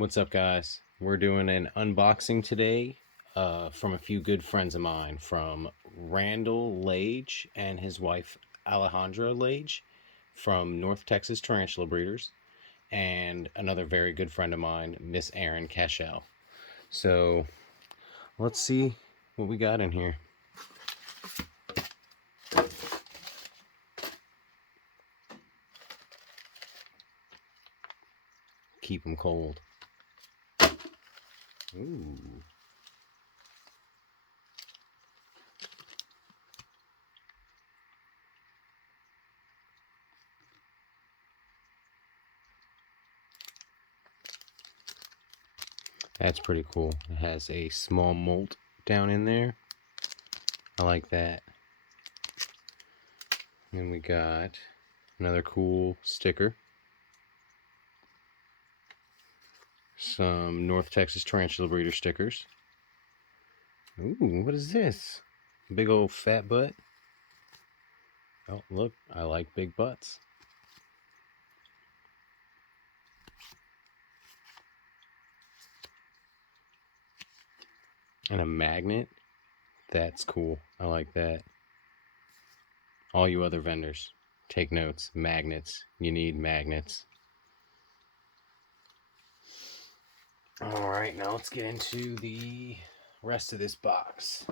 What's up, guys? We're doing an unboxing today from a few good friends of mine, from Randall Lage and his wife Alejandra Lage from North Texas Tarantula Breeders, and another very good friend of mine, Miss Erin Cashel. So let's see what we got in here. Keep them cold. Ooh. That's pretty cool. It has a small molt down in there. I like that. And we got another cool sticker. Some North Texas Tarantula Breeder stickers. Ooh, what is this? Big old fat butt. Oh, look, I like big butts. And a magnet. That's cool. I like that. All you other vendors, take notes. Magnets. You need magnets. Alright, now let's get into the rest of this box.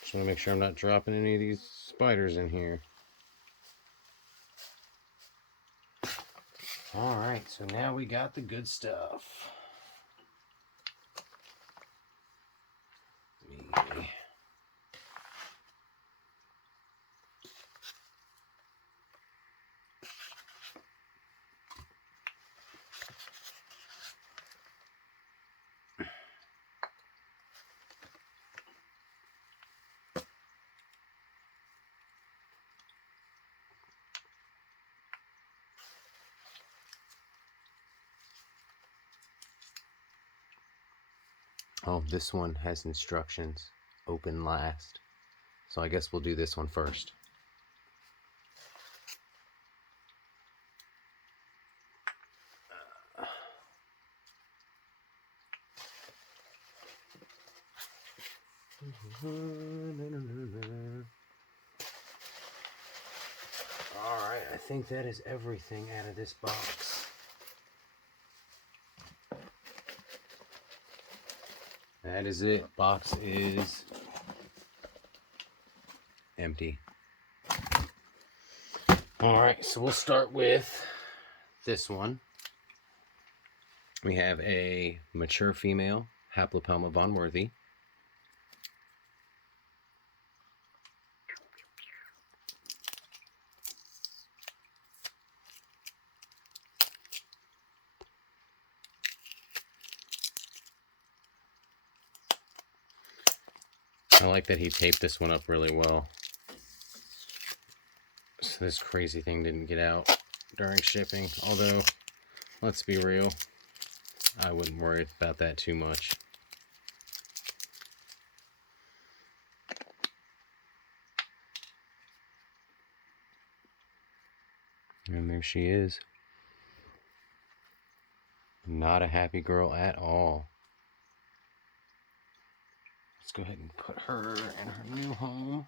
Just want to make sure I'm not dropping any of these spiders in here. Alright, so now we got the good stuff. Oh, this one has instructions. Open last. So I guess we'll do this one first. Alright, I think that is everything out of this box. That is it. Box is empty. Alright, so we'll start with this one. We have a mature female, Haplopelma von Worthy. I like that he taped this one up really well, so this crazy thing didn't get out during shipping. Although, let's be real, I wouldn't worry about that too much. And there she is. Not a happy girl at all. Let's go ahead and put her in her new home.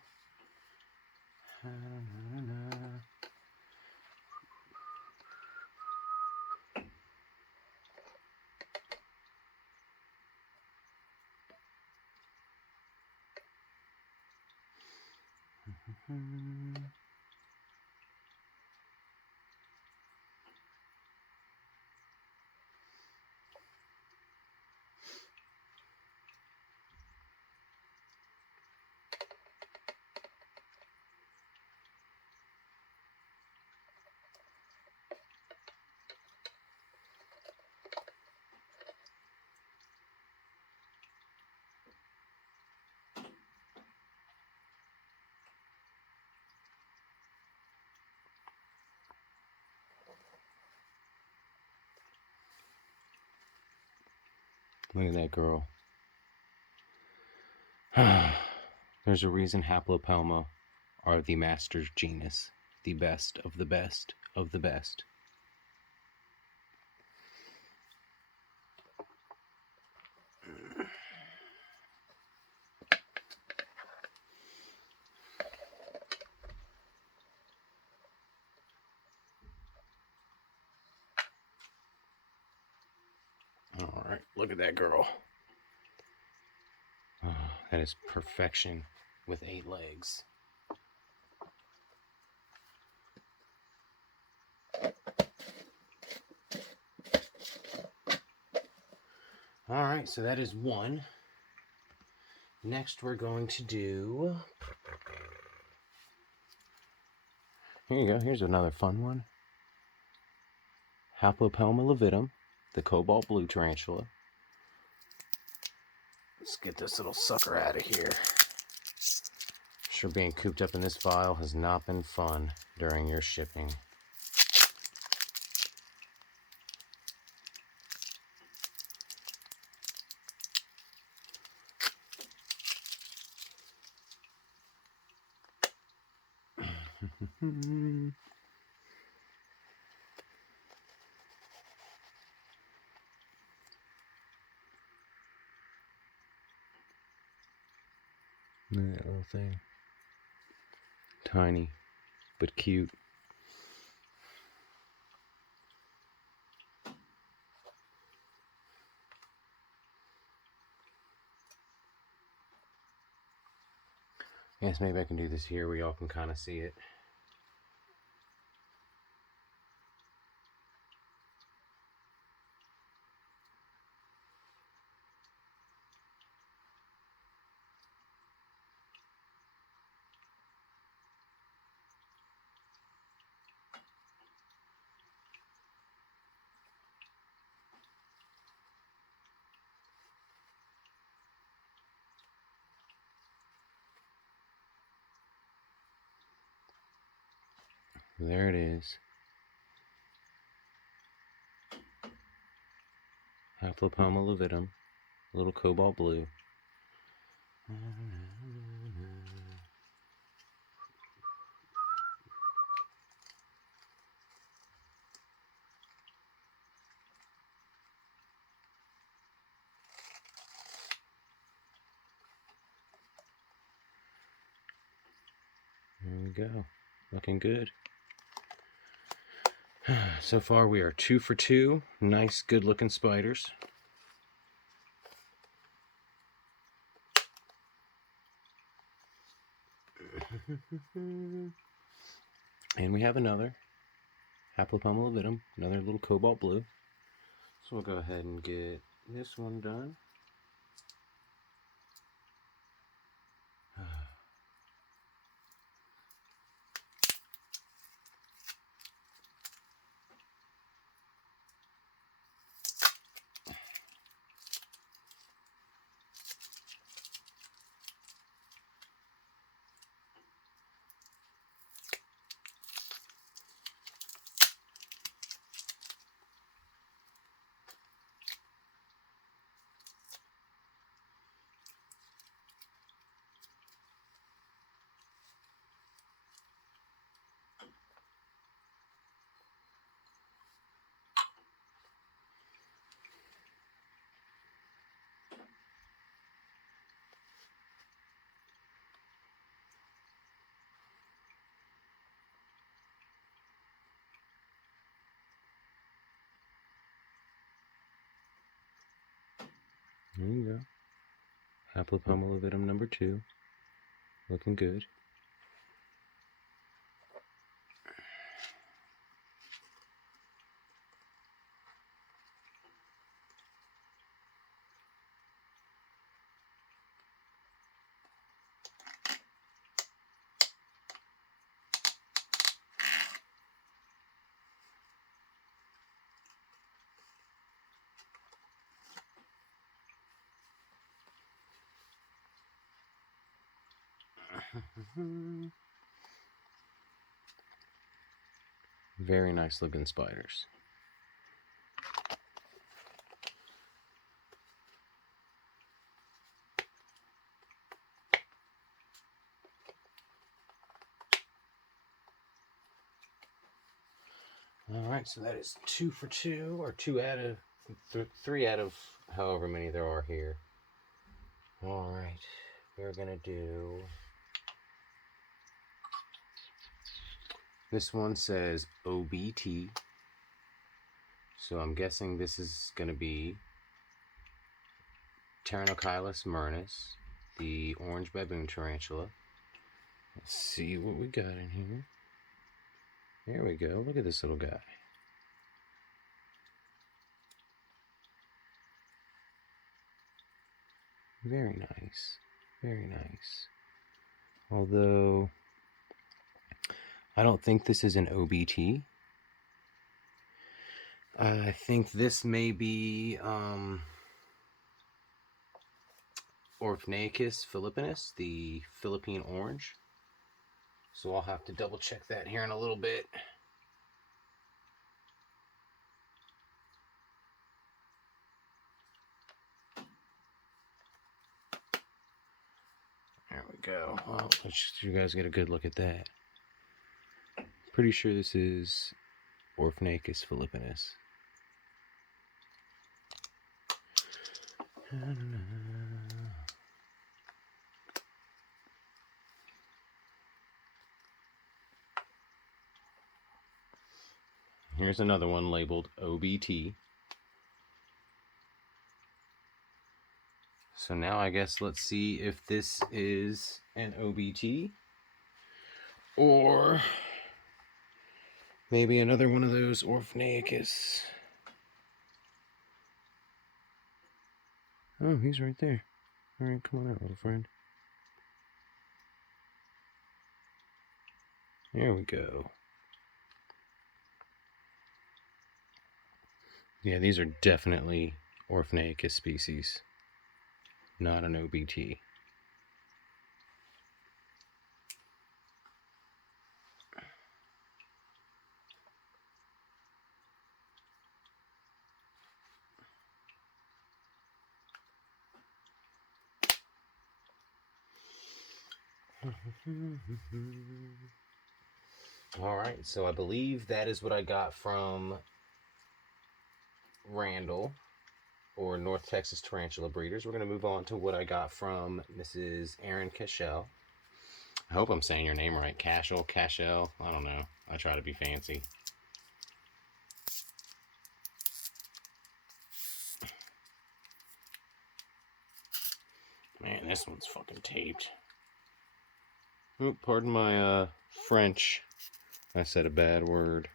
Look at that girl. There's a reason Haplopelma are the master genus, the best of the best of the best. All right, look at that girl. Oh, that is perfection with 8 legs. All right, so that is one. Next, we're going to do... Here you go. Here's another fun one. Haplopelma levitum, the cobalt blue tarantula. Let's get this little sucker out of here. Sure, being cooped up in this vial has not been fun during your shipping. Look at that little thing. Tiny, but cute. I guess maybe I can do this here where y'all can kind of see it. There it is. Haplopelma levitum, little cobalt blue. There we go. Looking good. So far we are 2 for 2. Nice, good looking spiders. And we have another Haplopelma levitum, another little cobalt blue. So we'll go ahead and get this one done. There you go. Haplopelma levitum number 2. Looking good. Very nice looking spiders. Alright, so that is 2 for 2, or 3 out of however many there are here. Alright, we're gonna do... This one says OBT, so I'm guessing this is gonna be Tarantula murnus, the orange baboon tarantula. Let's see what we got in here. There we go. Look at this little guy. Very nice. Very nice. Although, I don't think this is an OBT. I think this may be Orphnaeus philippinus, the Philippine orange. So I'll have to double check that here in a little bit. There we go. Well, let's you guys get a good look at that. Pretty sure this is Orphnaeus philippinus. Here's another one labeled OBT. So now I guess let's see if this is an OBT or maybe another one of those Orphnaeus. Oh, he's right there. All right, come on out, little friend. There we go. Yeah, these are definitely Orphnaeus species, not an OBT. All right, so I believe that is what I got from Randall, or North Texas Tarantula Breeders. We're going to move on to what I got from Mrs. Erin Cashel. I hope I'm saying your name right. Cashel, Cashel. I don't know. I try to be fancy. Man, this one's fucking taped. Oh, pardon my French. I said a bad word.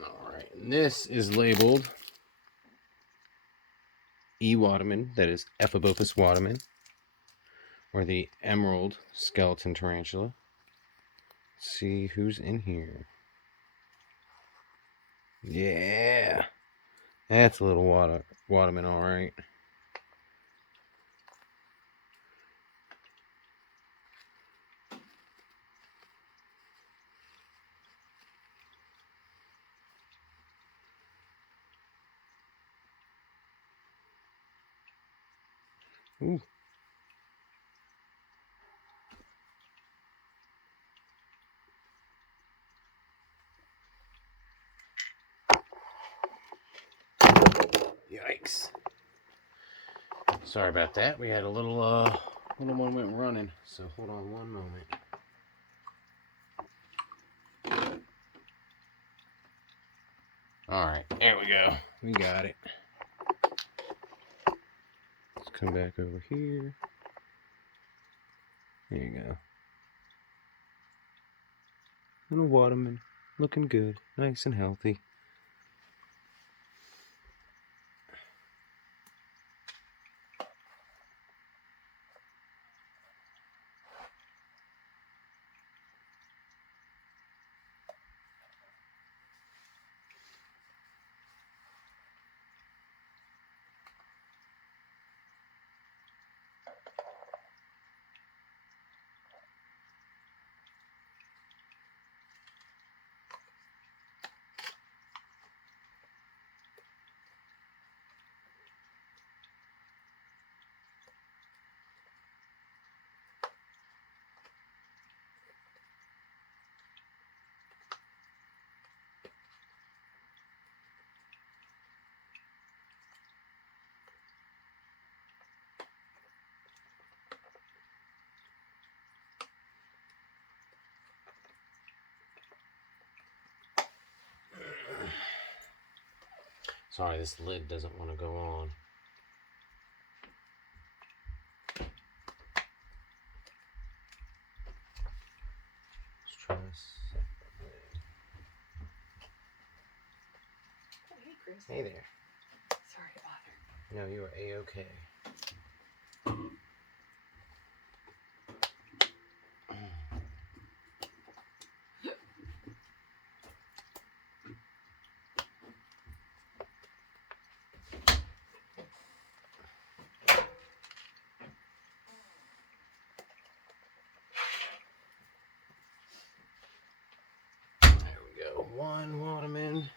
Alright, and this is labeled E. Waterman, that is Ephibophus waterman, or the emerald skeleton tarantula. Let's see who's in here. Yeah, that's a little waterman, alright. Ooh. Yikes. Sorry about that. We had a little one went running. So hold on one moment. Alright, there we go. We got it. Let's come back over here. There you go. Little waterman. Looking good. Nice and healthy. Sorry, this lid doesn't want to go on. Let's try this. Oh, hey, Chris. Hey there. Sorry to bother. No, you are A-okay. One watermelon.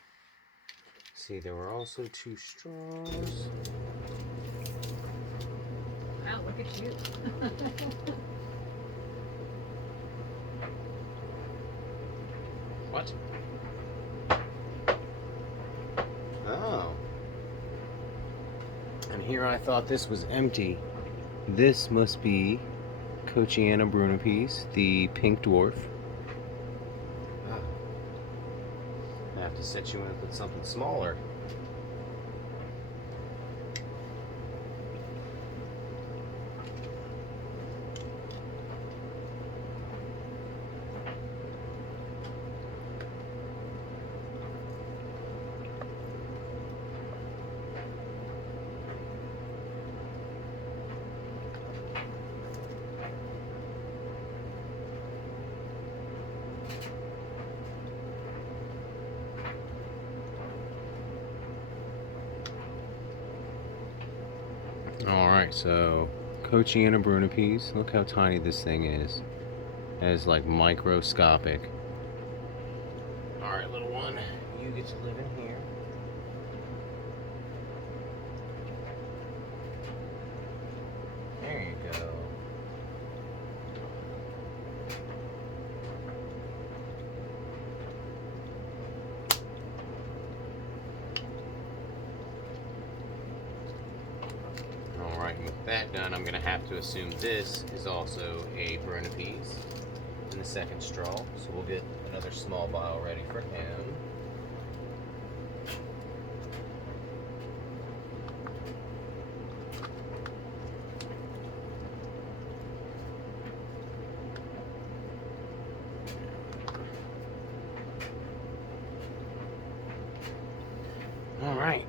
See, there were also 2 straws. Wow, look at you. What? Oh. And here I thought this was empty. This must be Cochiana Brunapies, the pink dwarf. I have to set you in with something smaller. Alright, so Cochiana Brunapies. Look how tiny this thing is. It is like microscopic. Alright, little one, you get to live in here. There you go. Alright, and with that done, I'm going to have to assume this is also a Brunapies in the second straw. So we'll get another small vial ready for him. Alright,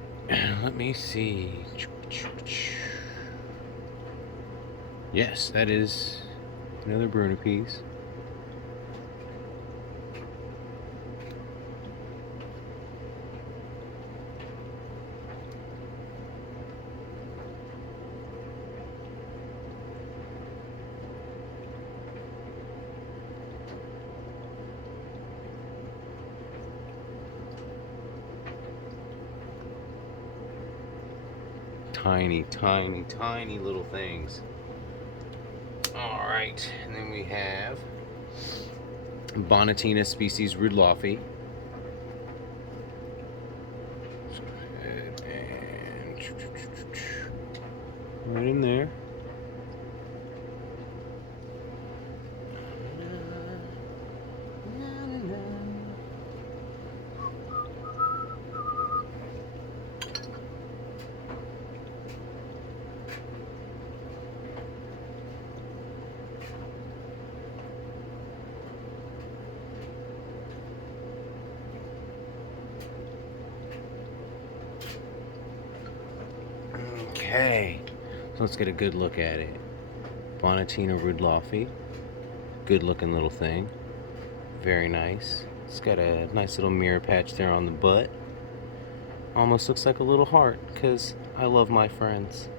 let me see. Yes, that is another Brunapies. Tiny, tiny, tiny little things. Alright, and then we have Bonatina species Rudolphi. Let's go ahead and right in there. Okay, so let's get a good look at it. Bonatina Rudolphi, good looking little thing, very nice. It's got a nice little mirror patch there on the butt. Almost looks like a little heart, because I love my friends.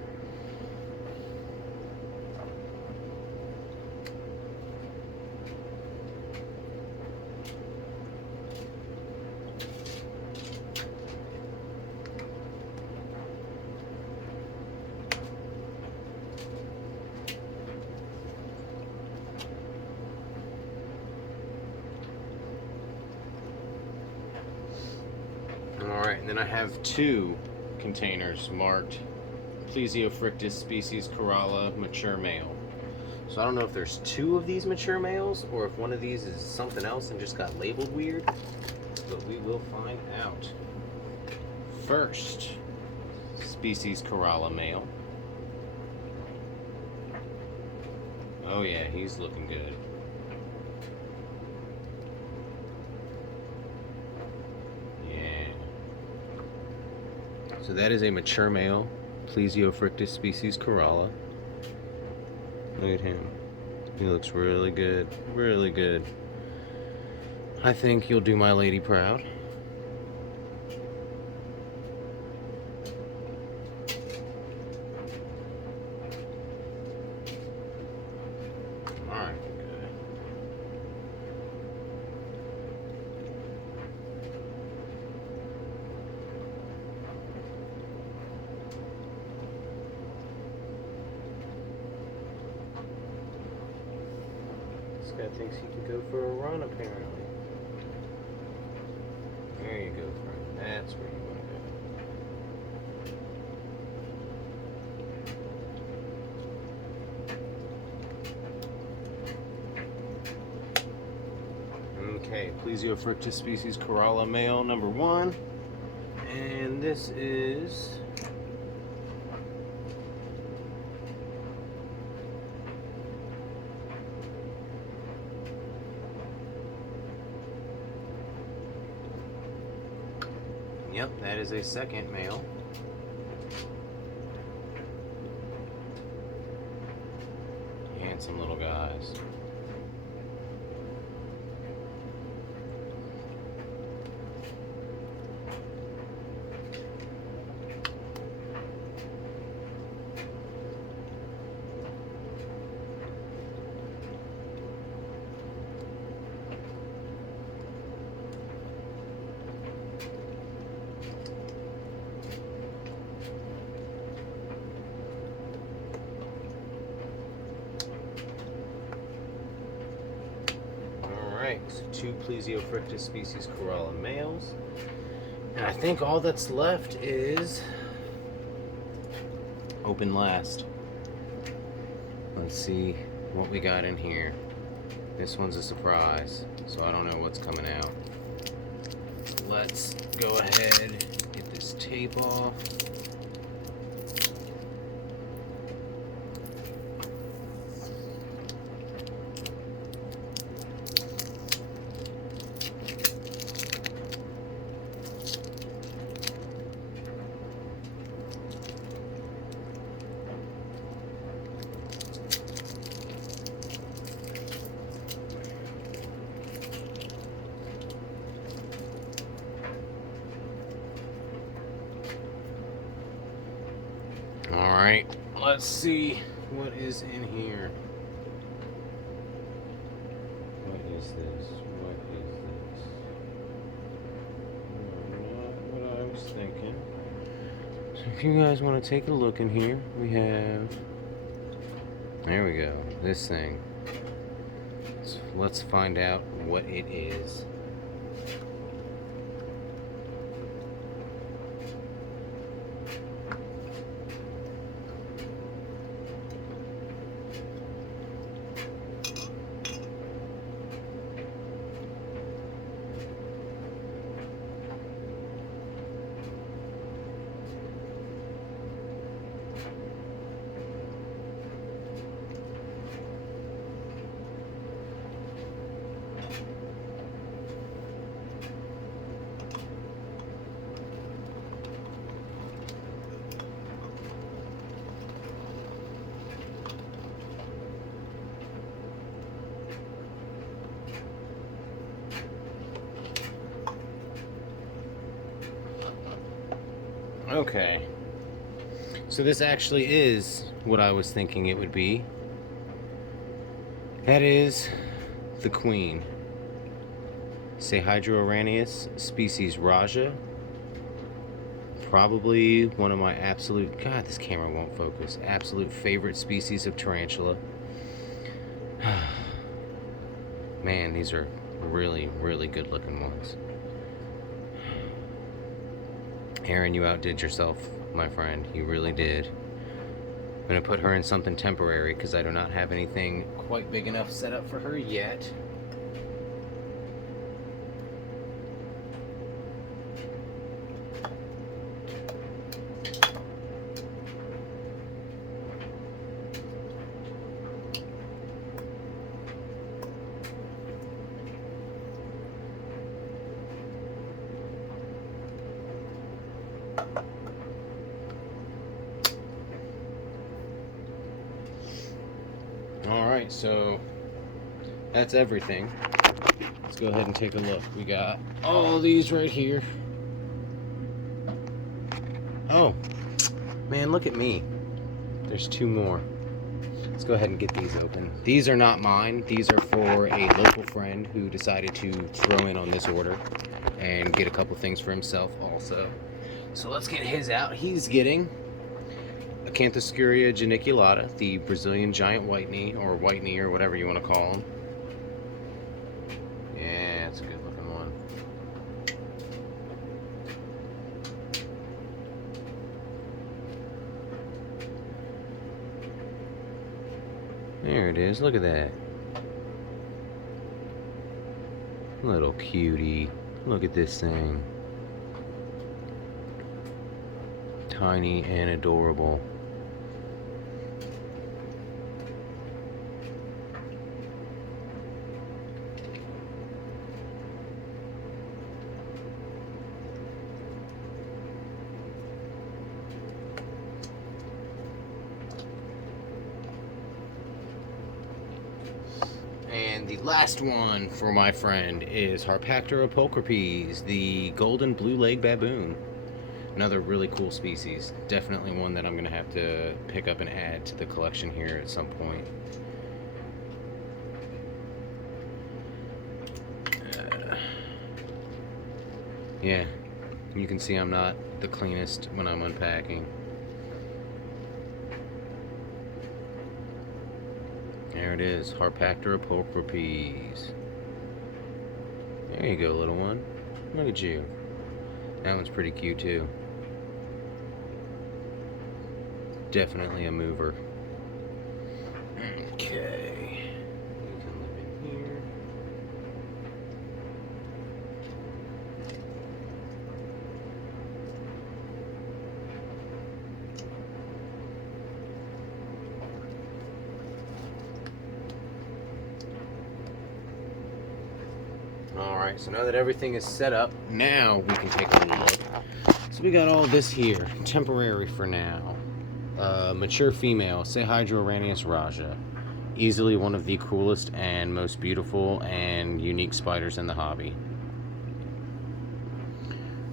Alright, and then I have 2 containers marked Plesiophrictus species Kerala mature male. So I don't know if there's 2 of these mature males or if one of these is something else and just got labeled weird, but we will find out. first species Kerala male. Oh yeah, he's looking good. Yeah. So that is a mature male, Plesiophrictus species Kerala. Look at him. He looks really good. Really good. I think you'll do my lady proud. Alright, good. This guy thinks he can go for a run, apparently. There you go, friend. That's where you want to go. Okay, Plesiophrictus species Kerala male number 1. And this is yep, that is a second male. Handsome little guys. Alright, so 2 Plesiophrictus species Kerala males. And I think all that's left is open last. Let's see what we got in here. This one's a surprise, so I don't know what's coming out. Let's go ahead, get this tape off. Alright, let's see what is in here. What is this? What is this? No, not what I was thinking. So if you guys want to take a look in here, we have... There we go, this thing. So let's find out what it is. Okay, so this actually is what I was thinking it would be. That is the queen. Sehydroaranius species Raja. Probably one of my absolute, God, this camera won't focus, absolute favorite species of tarantula. Man, these are really, really good looking ones. Erin, you outdid yourself, my friend. You really did. I'm going to put her in something temporary because I do not have anything quite big enough set up for her yet. Alright, so that's everything. Let's go ahead and take a look. We got all these right here. Oh, man, look at me. There's 2 more. Let's go ahead and get these open. These are not mine. These are for a local friend who decided to throw in on this order and get a couple things for himself also. So let's get his out. He's getting Acanthoscuria geniculata, the Brazilian giant white knee, or whatever you want to call him. Yeah, it's a good looking one. There it is, look at that. Little cutie. Look at this thing. Tiny and adorable. And the last one for my friend is Harpactira pulchripes, the golden blue leg baboon. Another really cool species. Definitely one that I'm going to have to pick up and add to the collection here at some point. Yeah, you can see I'm not the cleanest when I'm unpacking. There it is, Harpactira pulchripes. There you go, little one. Look at you. That one's pretty cute too. Definitely a mover. Okay. You can live in here. Alright, so now that everything is set up, now we can take a look. So we got all this here, temporary for now. Mature female, Sehydroranius raja. Easily one of the coolest and most beautiful and unique spiders in the hobby.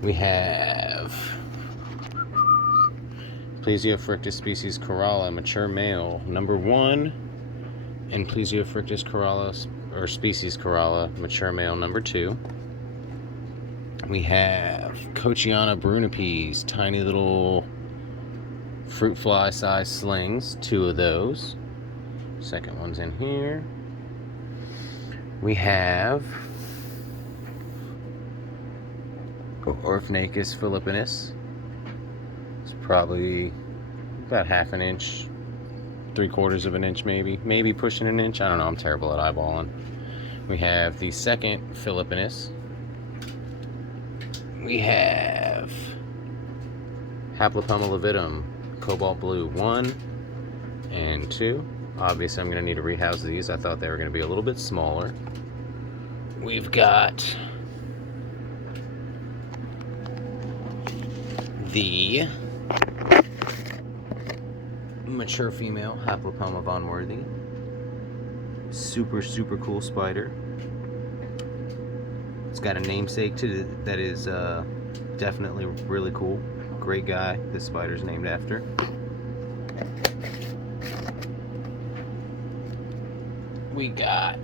We have Plesiophrictus species Corolla, mature male, number 1. And Plesiophrictus Corolla, or species Corolla, mature male, number 2. We have Cochiana brunipes, tiny little fruit fly size slings, 2 of those. Second one's in here. We have Orphnacus philippinus. It's probably about 1/2 inch, 3/4 inch maybe pushing an inch. I don't know, I'm terrible at eyeballing. We have the second philippinus. We have Haplopelma levitum, cobalt blue, 1 and 2. Obviously I'm going to need to rehouse these. I thought they were going to be a little bit smaller. We've got the mature female Haplopelma von Worthy. Super cool spider. It's got a namesake to that is definitely really cool. Great guy this spider's named after. We got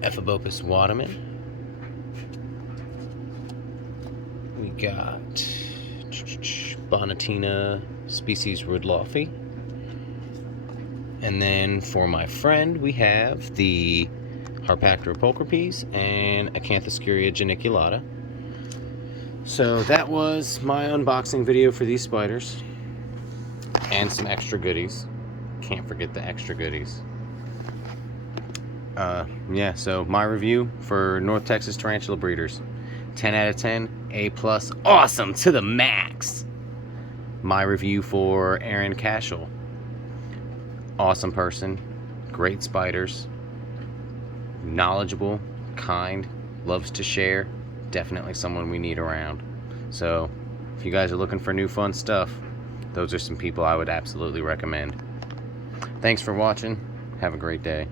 Ephebopus waterman. We got Bonatina species Rudolphi. And then for my friend, we have the Harpactira pulchripes and Acanthoscuria geniculata. So that was my unboxing video for these spiders. And some extra goodies. Can't forget the extra goodies. Yeah, so my review for North Texas tarantula breeders. 10 out of 10, A+, awesome to the max. My review for Erin Cashel. Awesome person, great spiders, knowledgeable, kind, loves to share, definitely someone we need around. So if you guys are looking for new fun stuff, those are some people I would absolutely recommend. Thanks for watching. Have a great day.